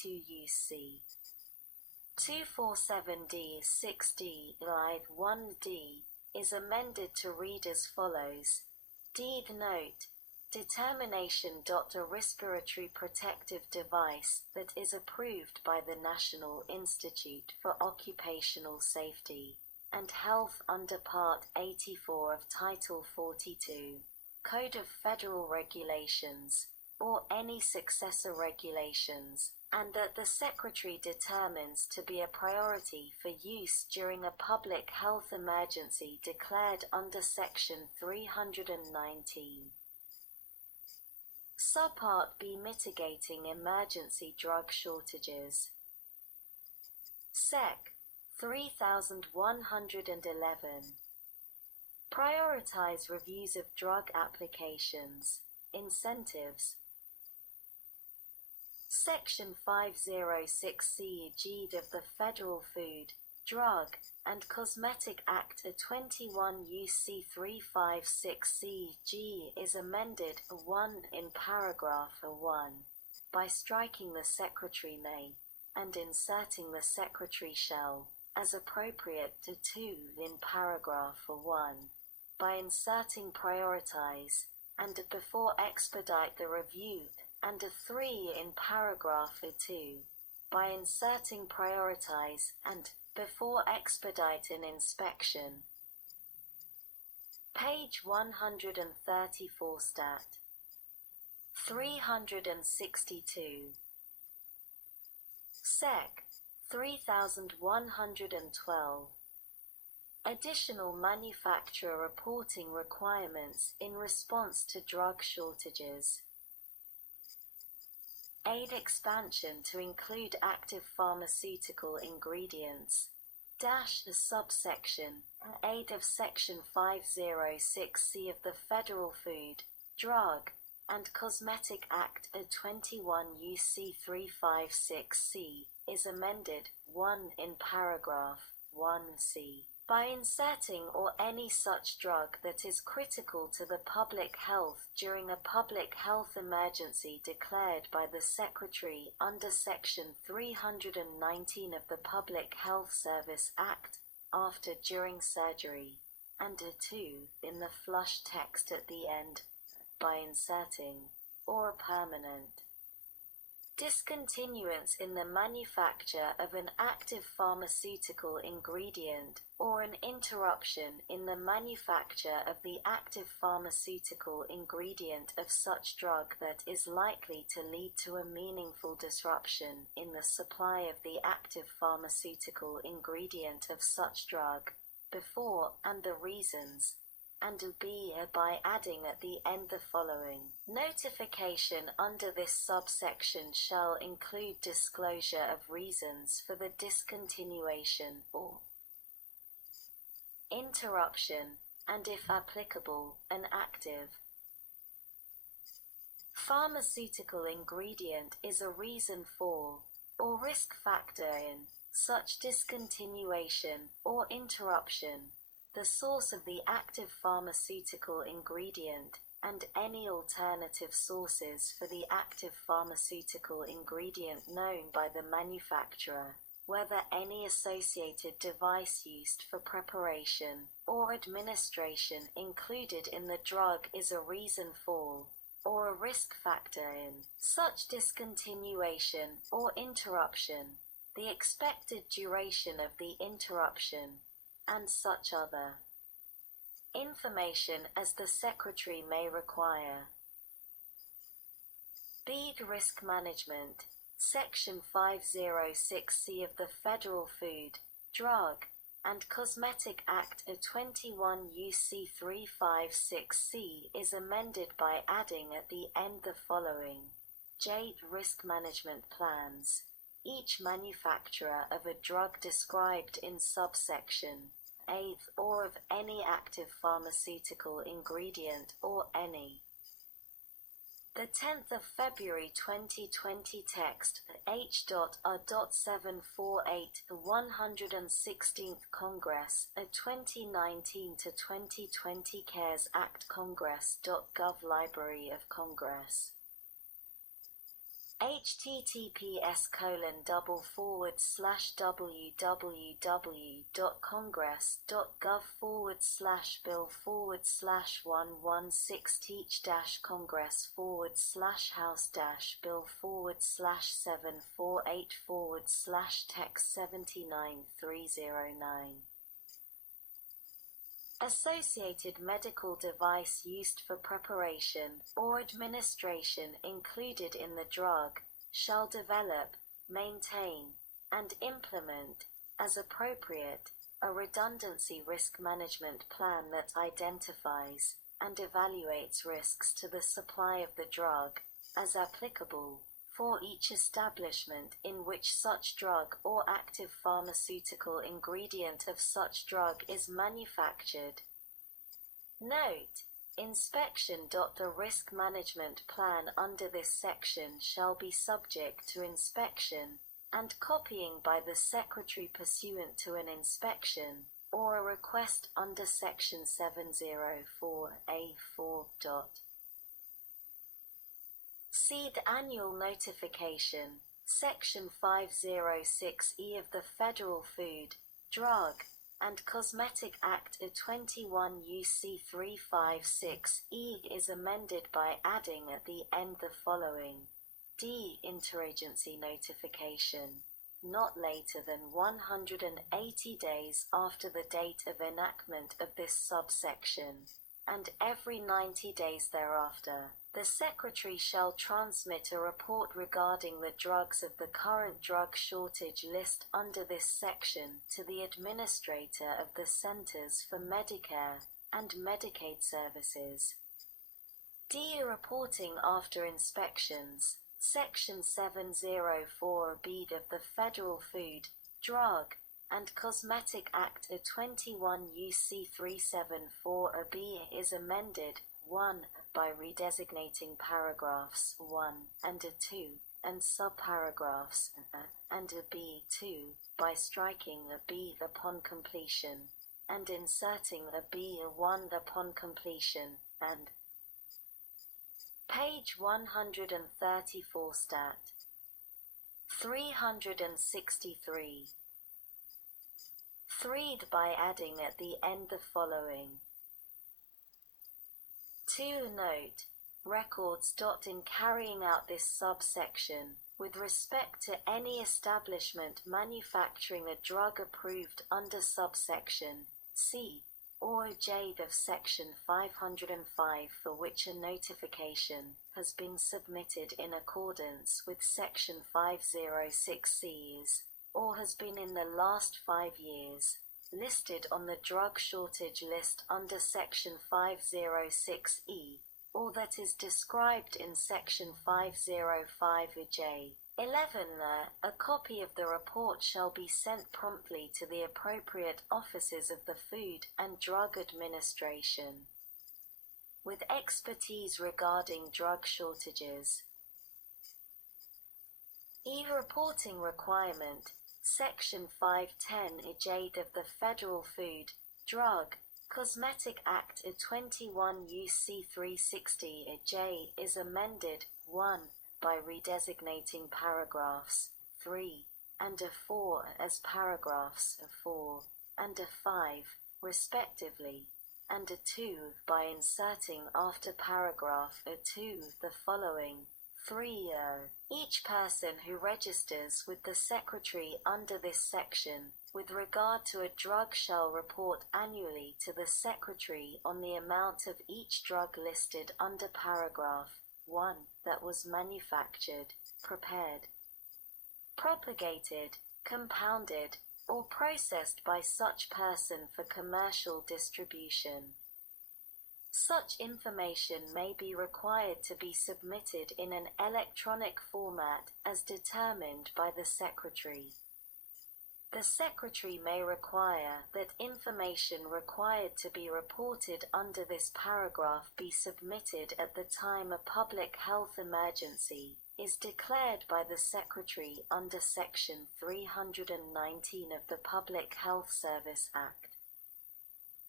22 UC 247D 6D Live 1D is amended to read as follows. Deed note, determination. A respiratory protective device that is approved by the National Institute for Occupational Safety and Health under Part 84 of Title 42, Code of Federal Regulations, or any successor regulations, and that the Secretary determines to be a priority for use during a public health emergency declared under Section 319. Subpart B. Mitigating emergency drug shortages. Sec. 3111. Prioritize reviews of drug applications. Incentives. Section 506C(g) of the Federal Food, Drug, and Cosmetic Act of 21 UC 356C(g) is amended 1 in paragraph 1 by striking the Secretary may and inserting the Secretary shall as appropriate to 2 in paragraph 1 by inserting prioritize and before expedite the review and 3 in paragraph 2 by inserting prioritize and before expedite an inspection. Page 134 Stat. 362. Sec. 3112. Additional manufacturer reporting requirements in response to drug shortages. Aid expansion to include active pharmaceutical ingredients. The subsection Aid of Section 506C of the Federal Food, Drug, and Cosmetic Act of 21 UC 356C is amended 1 in paragraph 1C by inserting or any such drug that is critical to the public health during a public health emergency declared by the Secretary under Section 319 of the Public Health Service Act, after during surgery, and 2 in the flush text at the end, by inserting, or permanent discontinuance in the manufacture of an active pharmaceutical ingredient or an interruption in the manufacture of the active pharmaceutical ingredient of such drug that is likely to lead to a meaningful disruption in the supply of the active pharmaceutical ingredient of such drug, before and the reasons, and B by adding at the end the following. Notification under this subsection shall include disclosure of reasons for the discontinuation or interruption, and if applicable, an active pharmaceutical ingredient is a reason for, or risk factor in, such discontinuation or interruption, the source of the active pharmaceutical ingredient, and any alternative sources for the active pharmaceutical ingredient known by the manufacturer, whether any associated device used for preparation or administration included in the drug is a reason for, or a risk factor in, such discontinuation or interruption, the expected duration of the interruption, and such other information as the Secretary may require. Risk Management. Section 506C of the Federal Food, Drug, and Cosmetic Act of 21 UC 356C is amended by adding at the end the following. Risk Management Plans. Each manufacturer of a drug described in subsection A or of any active pharmaceutical ingredient or any. The 10th of February 2020 text H.A.748 116th Congress of 2019 to 2020 CaresAct Congress.gov Library of Congress. https://www.congress.gov/house-bill/748//text79309. Associated medical device used for preparation or administration included in the drug shall develop, maintain, and implement, as appropriate, a redundancy risk management plan that identifies and evaluates risks to the supply of the drug, as applicable, for each establishment in which such drug or active pharmaceutical ingredient of such drug is manufactured. Note: Inspection. The risk management plan under this section shall be subject to inspection and copying by the Secretary pursuant to an inspection or a request under Section 704A4. Seed Annual Notification, Section 506E of the Federal Food, Drug, and Cosmetic Act of 21 U.C. 356E is amended by adding at the end the following: D. Interagency notification, not later than 180 days after the date of enactment of this subsection, and every 90 days thereafter. The Secretary shall transmit a report regarding the drugs of the current drug shortage list under this section to the Administrator of the Centers for Medicare and Medicaid Services. D. Reporting after inspections. Section 704B of the Federal Food, Drug, and Cosmetic Act of 21 U.C. 374B is amended 1. By redesignating paragraphs 1 and 2 and subparagraphs and B2 by striking a B upon completion and inserting a B1 upon completion, and page 134 stat 363. 3. By adding at the end the following: 2. Note: records. In carrying out this subsection, with respect to any establishment manufacturing a drug approved under subsection C or J of Section 505 for which a notification has been submitted in accordance with Section 506C or has been in the last 5 years listed on the drug shortage list under Section 506E, or that is described in Section 505J. 11. A copy of the report shall be sent promptly to the appropriate offices of the Food and Drug Administration with expertise regarding drug shortages. E-reporting requirement. Section 510J of the Federal Food, Drug, Cosmetic Act of 21 U.C. 360J is amended 1. By redesignating paragraphs 3 and 4 as paragraphs 4 and 5, respectively, and 2. By inserting after paragraph 2 the following: 3. Each person who registers with the Secretary under this section with regard to a drug shall report annually to the Secretary on the amount of each drug listed under paragraph 1 that was manufactured, prepared, propagated, compounded, or processed by such person for commercial distribution. Such information may be required to be submitted in an electronic format as determined by the Secretary. The Secretary may require that information required to be reported under this paragraph be submitted at the time a public health emergency is declared by the Secretary under Section 319 of the Public Health Service Act.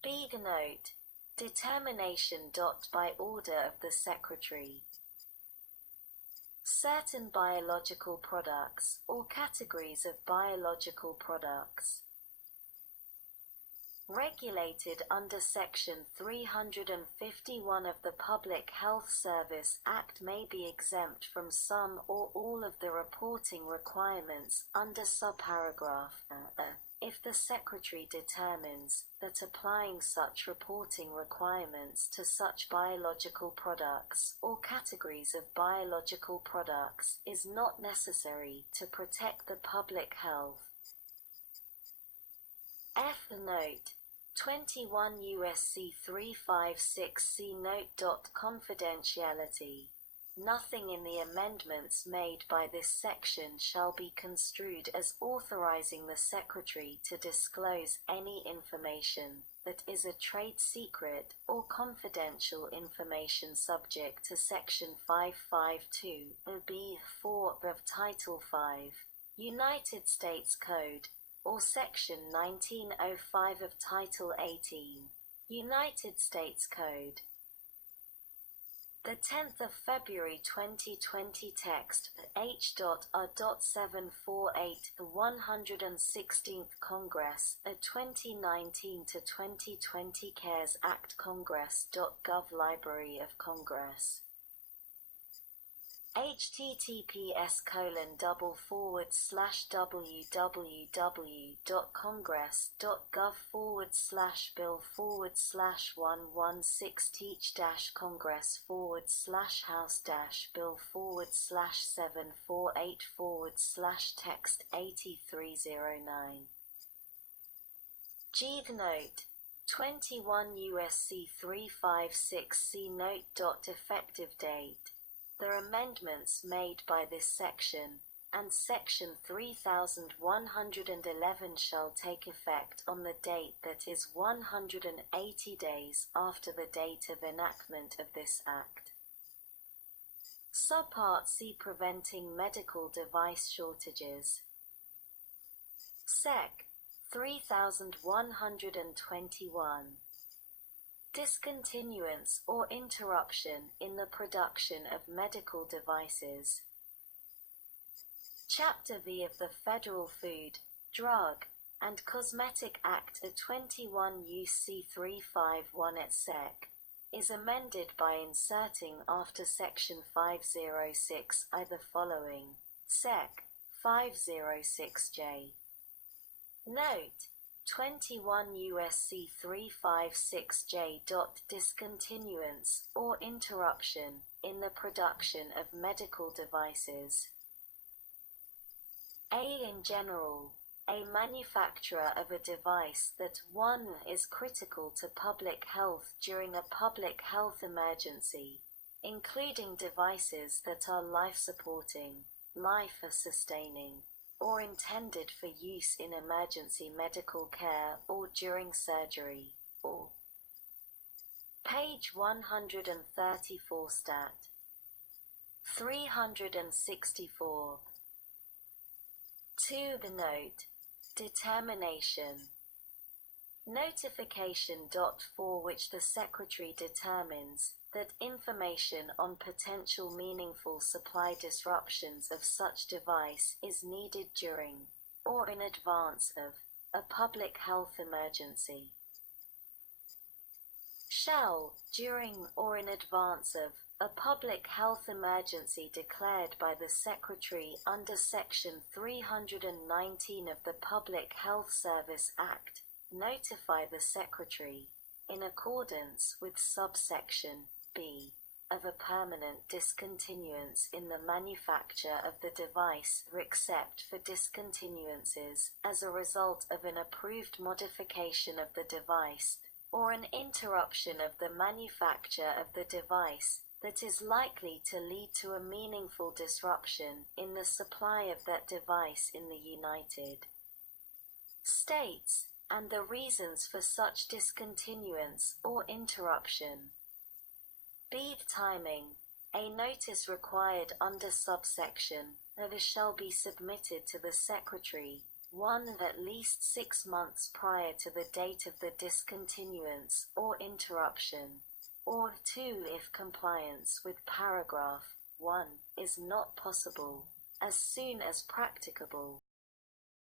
Big note: determination. By order of the Secretary. certain biological products or categories of biological products. Regulated under Section 351 of the Public Health Service Act may be exempt from some or all of the reporting requirements under subparagraph if the Secretary determines that applying such reporting requirements to such biological products or categories of biological products is not necessary to protect the public health. F. Note 21 U.S.C. 356C Note. Confidentiality. Nothing in the amendments made by this section shall be construed as authorizing the Secretary to disclose any information that is a trade secret or confidential information subject to Section 552(b)(4) of Title 5, United States Code, or Section 1905 of Title 18, United States Code. The 10th of February 2020 text H.R.748 The 116th Congress, a 2019 to 2020 CARES Act Congress.gov Library of Congress. https://www.congress.gov/bill/116-congress/748/text 8309. G. Note 21 U.S.C. 356C Note. Effective date. The amendments made by this section and Section 3111 shall take effect on the date that is 180 days after the date of enactment of this Act. Subpart C. Preventing medical device shortages. Sec. 3121. Discontinuance or interruption in the production of medical devices. Chapter V of the Federal Food, Drug, and Cosmetic Act of 21 U.C. 351 et seq. is amended by inserting after Section 506 the following, Sec. 506J. Note 21 U.S.C. 356J. Discontinuance or interruption in the production of medical devices. A. In general, a manufacturer of a device that 1. is critical to public health during a public health emergency, including devices that are life-supporting, life-sustaining, or intended for use in emergency medical care or during surgery, or page 134 stat. 364. 2. The note. Determination. Notification. For which the Secretary determines that information on potential meaningful supply disruptions of such device is needed during, or in advance of, a public health emergency. Shall, during or in advance of, a public health emergency declared by the Secretary under Section 319 of the Public Health Service Act, notify the Secretary, in accordance with subsection B, of a permanent discontinuance in the manufacture of the device except for discontinuances as a result of an approved modification of the device, or an interruption of the manufacture of the device that is likely to lead to a meaningful disruption in the supply of that device in the United States, and the reasons for such discontinuance or interruption. B. Timing. A notice required under subsection of shall be submitted to the Secretary, 1. at least 6 months prior to the date of the discontinuance or interruption, or 2. if compliance with paragraph 1. Is not possible. As soon as practicable.